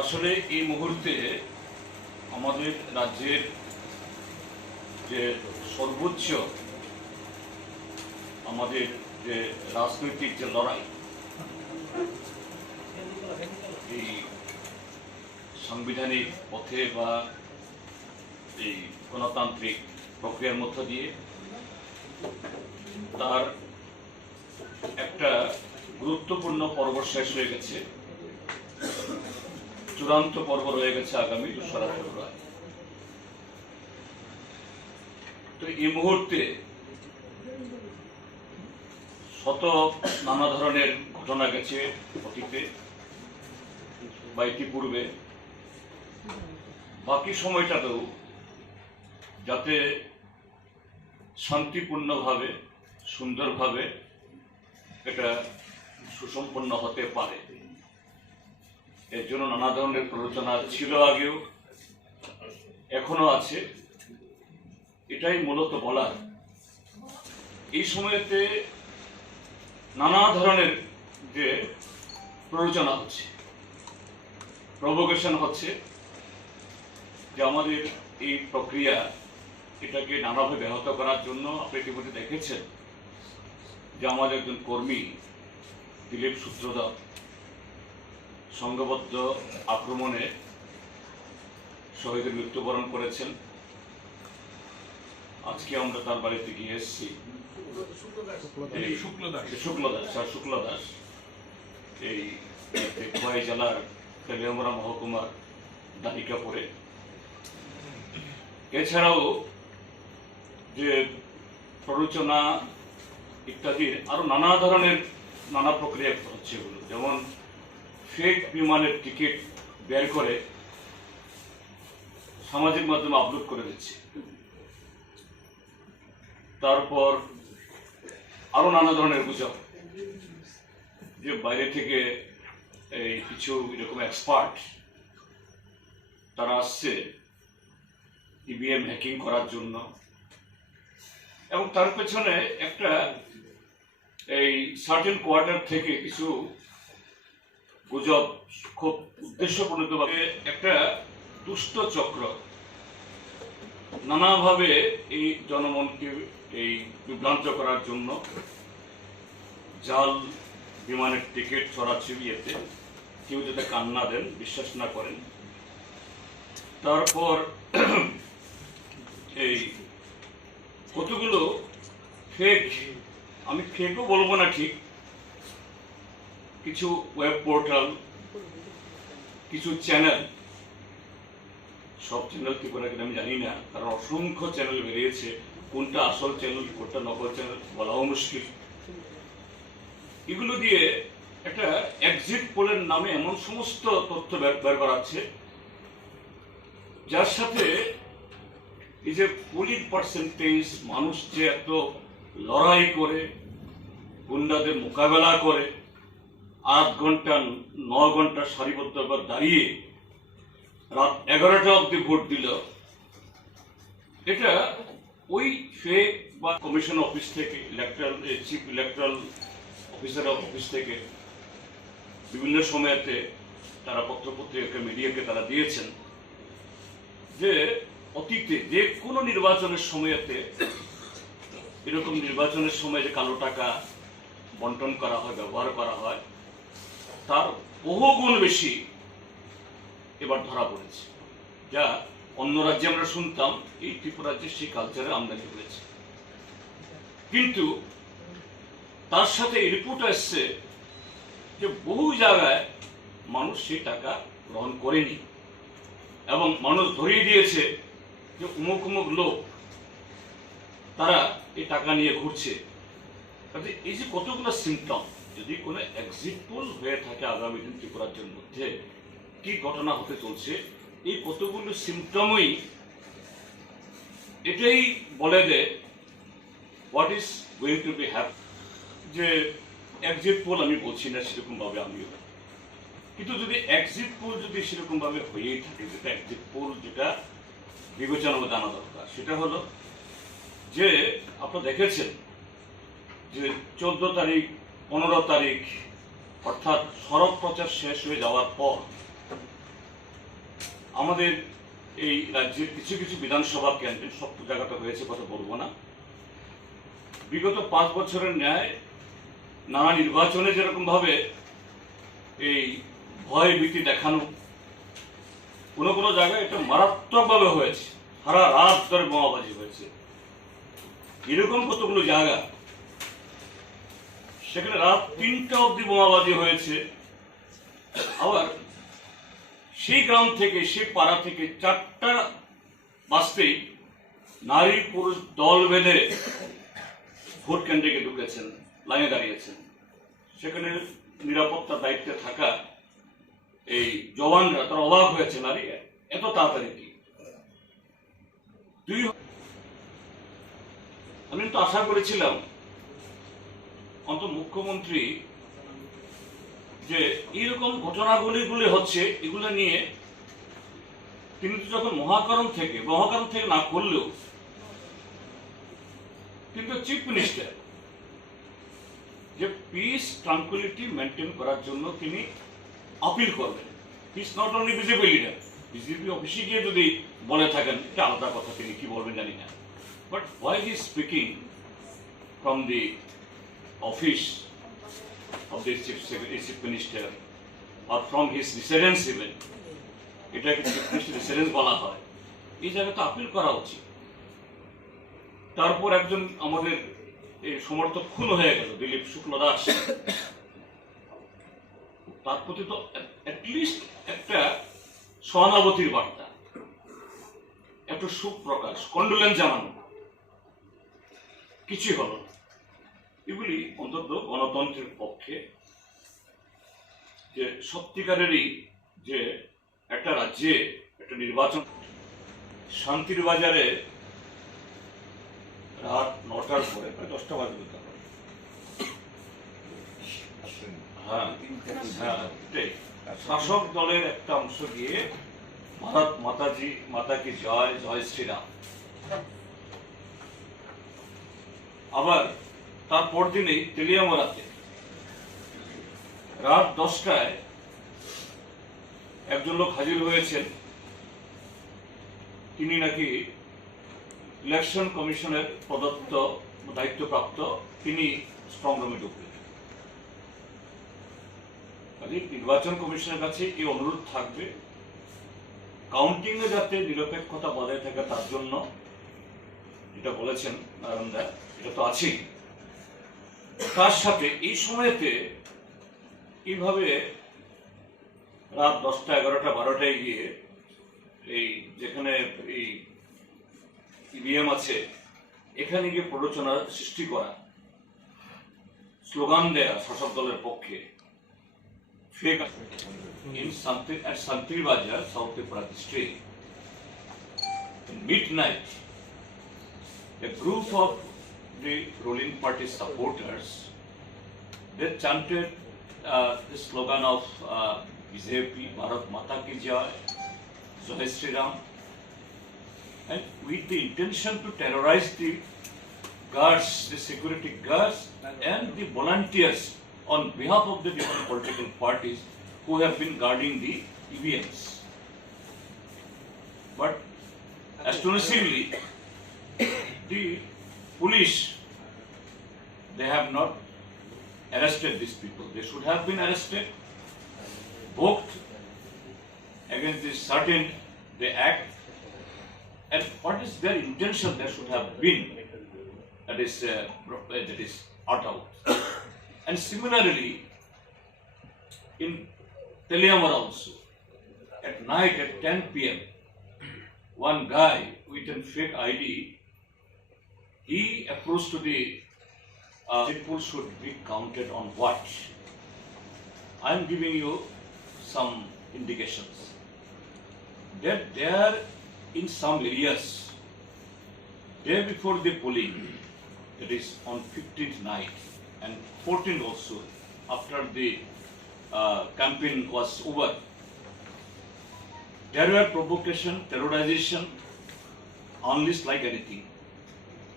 আসলে এই মুহূর্তে আমাদের রাজ্যের যে সর্বোচ্চ আমাদের যে রাজনৈতিক যে লড়াই, এই সাংবিধানিক পথে বা এই গণতান্ত্রিক প্রক্রিয়ার মধ্য দিয়ে তার একটা গুরুত্বপূর্ণ পর্ব শেষ হয়ে গেছে। চূড়ান্ত পর্ব রয়ে গেছে আগামী 2রা ফেব্রুয়ারি। তো এই মুহূর্তে শত নানা ধরনের ঘটনা গেছে অতীতে বা ইতিপূর্বে। বাকি সময়টাতেও যাতে শান্তিপূর্ণভাবে সুন্দরভাবে এটা সুসম্পন্ন হতে পারে, এর জন্য নানা ধরনের প্ররোচনা ছিল, আগেও এখনো আছে। এটাই মূলত বলার। এই সময়তে নানা ধরনের যে প্ররোচনা হচ্ছে, প্রভোকেশন হচ্ছে, যে আমাদের এই প্রক্রিয়া এটাকে নানাভাবে ব্যাহত করার জন্য। আপনি ইতিমধ্যে দেখেছেন যে আমাদের একজন কর্মী দিলীপ সূত্রধর সংঘবদ্ধ আক্রমণে শহীদের মৃত্যুবরণ করেছেন। আজকে আমরা তার বাড়িতে গিয়ে এসেছি। শুক্লদাস এই খোয়াই জেলার তেলিয়ামুড়া মহকুমার দানিকাপুরে। এছাড়াও যে প্ররোচনা ইত্যাদির আরো নানা ধরনের নানা প্রক্রিয়া হচ্ছে, এগুলো যেমন ফেক বিমানের টিকিট বের করে সামাজিক মাধ্যমে আপলোড করে দিচ্ছে। তারপর আরো নানা ধরনের গুজব, যে বাইরে থেকে এই কিছু এরকম এক্সপার্ট তারা আসছে ইভিএম হ্যাকিং করার জন্য, এবং তার পেছনে একটা এই সার্টেন কোয়ার্টার থেকে কিছু গুজব খুব উদ্দেশ্যপ্রণীতভাবে একটা দুষ্ট চক্র নানাভাবে এই জনমনকে এই বিভ্রান্ত করার জন্য জাল বিমানের টিকিট ছড়াচ্ছে, ইয়েতে কেউ যাতে কান্না দেন, বিশ্বাস না করেন। তারপর এই কতগুলো ফেক, আমি ফেকও বলবো না ঠিক, কিছু ওয়েব পোর্টাল, কিছু চ্যানেল, সব চ্যানেল কি করে আমি জানি না, কারণ অসংখ্য চ্যানেল বেরিয়েছে। কোনটা আসল চ্যানেল কোনটা নকল চ্যানেল বলাও মুশকিল। এগুলো দিয়ে একটা এক্সিট পোলের নামে এমন সমস্ত তথ্য বের করাচ্ছে, যার সাথে এই যে পোলিং পার্সেন্টেজ, মানুষ যে এত লড়াই করে, গুন্ডাদের মোকাবেলা করে 8 ঘন্টা 9 ঘন্টা সারিবদ্ধভাবে দাঁড়িয়ে রাত 11টা অব্দি ভোট দিল, এটা ওই ফেক বা কমিশন অফিস থেকে, চিফ ইলেকট্রাল অফিসার অফিস থেকে বিভিন্ন সময়তে তারা পত্রপত্রিকা মিডিয়াকে তারা দিয়েছেন যে অতীতে যে কোনো নির্বাচনের সময়তে এরকম নির্বাচনের সময় যে কালো টাকা বন্টন করা হয়, ব্যবহার করা হয়, তার বহুগুণ বেশি এবার ধরা পড়েছে। যা অন্য রাজ্যে আমরা শুনতাম, এই ত্রিপুরা রাজ্যে সেই কালচারে আমদানি হয়েছে। কিন্তু তার সাথে রিপোর্ট আসছে যে বহু জায়গায় মানুষ সেই টাকা গ্রহণ করেনি, এবং মানুষ ধরিয়ে দিয়েছে যে অমুক অমুক লোক তারা এই টাকা নিয়ে ঘুরছে। এই যে কতগুলো সিমটম, যদি কোনো এক্সিট পোল হয়ে থাকে আগামী দিন ত্রিপুরা রাজ্যের মধ্যে কি ঘটনা হতে চলছে, এই কতগুলো সিমটমই এটাই বলে দেয় what is going to B happen. যে এক্সিট পোল আমি বলছি না সেরকম ভাবে আমিও, কিন্তু যদি এক্সিট পোল যদি সেরকম ভাবে হয়েই থাকে, যেটা এক্সিট পোল যেটা বিবেচনা মধ্যে আনা দরকার, সেটা হলো যে আপনারা দেখেছেন যে 14 তারিখ 15 তারিখ অর্থাৎ সড়ক প্রচার শেষ হয়ে যাওয়ার পর আমাদের এই রাজ্যের কিছু কিছু বিধানসভা কেন্দ্রে, সব জায়গাতে হয়েছে কথা বলবো না, বিগত 5 বছরের ন্যায় নানা নির্বাচনে যেরকম ভাবে এই ভয় ভীতি দেখানো, কোনো কোনো জায়গায় এটা মারাত্মকভাবে হয়েছে, সারা রাত ধরে বোমাবাজি হয়েছে। এরকম কতগুলো জায়গা সেখানে রাত 3টা অবধি বোমাবাজি হয়েছে। আবার সেই গ্রাম থেকে, সেই পাড়া থেকে 4টা বাজতেই নারী পুরুষ দল বেঁধে ভোট কেন্দ্রে ঢুকেছেন, লাইনে দাঁড়িয়েছেন। সেখানে নিরাপত্তার দায়িত্বে থাকা এই জওয়ানরা তারা অবাক হয়েছে, নারী এত তাড়াতাড়ি কি। আমি তো আশা করেছিলাম অন্তত মুখ্যমন্ত্রী যে এইরকম ঘটনাগুলি হচ্ছে এগুলো নিয়ে তিনি তো যখন মহাকারণ থেকে না করলেও কিন্তু চিফ মিনিস্টার যে পিস ট্রাঙ্কুইলিটি মেনটেন করার জন্য তিনি আপিল করবেন। Piece not only BJP leader, BJP অফিসে গিয়ে যদি বলে থাকেন এটা আলাদা কথা, তিনি কি বলবেন জানি না, but why he speaking from the office of the chief minister or from his residence even, এটাকে চিফ মিনিস্টার রেসিডেন্স বলা হয়, এই জায়গাটা আপিল করা উচিত। তারপর একজন আমাদের সমর্থক খুন হয়ে গেল, দিলীপ শুক্ল দাস, তার প্রতি তো অ্যাটলিস্ট একটা সহানুভূতির বার্তা, একটু সুখ প্রকাশ, কন্ডোলেন্স জানানো, কিছুই হলো না। এগুলি অন্তত গণতন্ত্রের পক্ষে, যে সত্যিকারেরই যে একটা রাজ্যে একটা নির্বাচন। শান্তির বাজারে রাত 9টার পরে, প্রায় 10টা বাজে, শাসক দলের একটা অংশ গিয়ে ভারত মাতা কি জয়, জয় শ্রীরাম, আবার তার পরদিনেই তেলিয়ামরাতে রাত 10টায় একজন লোক হাজির হয়েছেন, তিনি নাকি ইলেকশন কমিশনের প্রদত্ত দায়িত্বপ্রাপ্ত, তিনি স্ট্রং রুমে ঢুকলেন। নির্বাচন কমিশনের কাছে এই অনুরোধ থাকবে, কাউন্টিং এ যাতে নিরপেক্ষতা বজায় থাকে তার জন্য, যেটা বলেছেন নারায়ণ দা, এটা তো আছেই। তার সাথে এই সময়তে এইভাবে রাত 10টা, 11টা, 12টায় গিয়ে এই যেখানে এই ইভিএম আছে এখানে গিয়ে প্ররোচনা সৃষ্টি করা, স্লোগান দেয়া শাসক দলের পক্ষে, fake in Santri Bajar, South Tripura district. In midnight, a group of the ruling party supporters, they chanted the slogan of BJP, Bharat Mata Ki Jai, Jai Shri Ram, and with the intention to terrorize the guards, the security guards, and the volunteers on behalf of the different political parties who have been guarding the EVMs. But astonishingly, the police, they have not arrested these people. They should have been arrested, booked against this certain they act, and what is their intention there should have been, that is out out. And similarly, in Teliamar also, at night at 10 p.m., one guy with a fake ID, he approached to the people should be counted on what? I am giving you some indications that there in some areas, day before the polling, that is on 15th night and 14th also, after the campaign was over, there were provocation, terrorization, unleashed like anything.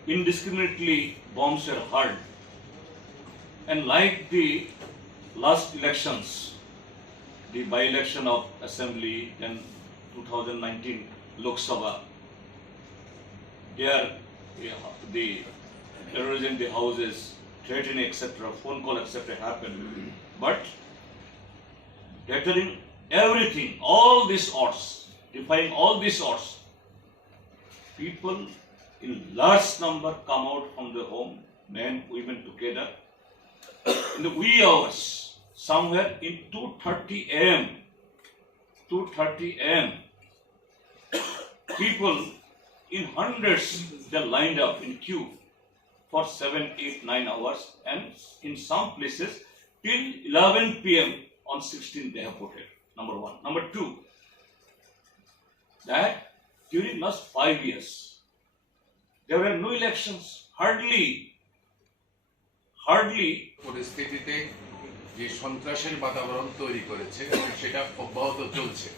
Indiscriminately bombs were hurled, and like the last elections, the by-election of assembly, then 2019 Lok Sabha, there the terrorism in the houses, threatening, etc., phone call, etc., happened. But deterring everything, all these odds, defying all these odds, people in large number come out from the home, men, women together, in the wee hours, somewhere in 2:30 a.m. 2:30 a.m. People in hundreds, they lined up in queue for 7, 8, 9 hours, and in some places till 11 p.m. on 16th they have voted. Number one. Number two, that during last 5 years there were no elections, hardly পরিস্থিতিতে যে সন্ত্রাসের বাতাবরণ তৈরি করেছে সেটা অব্যাহত চলছে।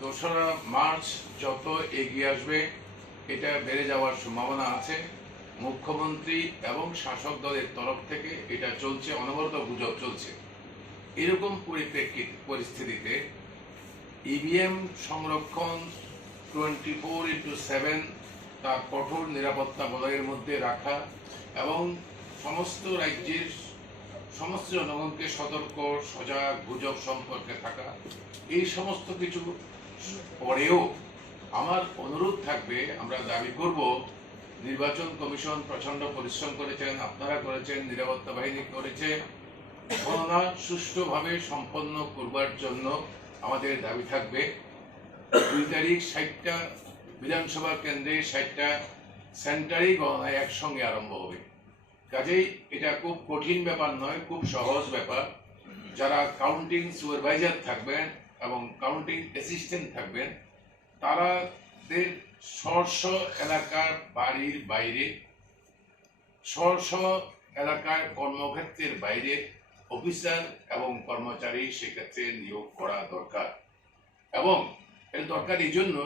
2রা March যত এগিয়ে আসবে এটা বেড়ে যাওয়ার সম্ভাবনা আছে। মুখ্যমন্ত্রী এবং শাসক দলের তরফ থেকে এটা চলছে, অনবরত গুজব চলছে। এরকম পরিস্থিতিতে ইভিএম সংরক্ষণ 24/7 তার কঠোর নিরাপত্তা বলয়ের মধ্যে রাখা এবং সমস্ত রাজ্যের সমস্ত জনগণকে সতর্ক, সজাগ, গুজব সম্পর্কে থাকা, এই সমস্ত কিছু পরেও আমার অনুরোধ থাকবে, আমরা দাবি করব নির্বাচন কমিশন প্রচন্ড পরিশ্রম করেছেন, আপনারা করেছেন, নিরাপত্তা বাহিনী করেছে, গণনা সুষ্ঠুভাবে সম্পন্ন করবার জন্য আমাদের দাবি থাকবে 2 তারিখ 60টা বিধানসভা কেন্দ্রে 60টা সেন্টারেই গণনা একসঙ্গে আরম্ভ হবে। কাজেই এটা খুব কঠিন ব্যাপার নয়, খুব সহজ ব্যাপার। যারা কাউন্টিং সুপারভাইজার থাকবেন এবং কাউন্টিং অ্যাসিস্ট্যান্ট থাকবেন, তারাদের স্ব এলাকার বাড়ির বাইরে, স্ব এলাকার কর্মক্ষেত্রের বাইরে অফিসার এবং কর্মচারী সেক্ষেত্রে নিয়োগ করা দরকার। এবং এর দরকার এই জন্য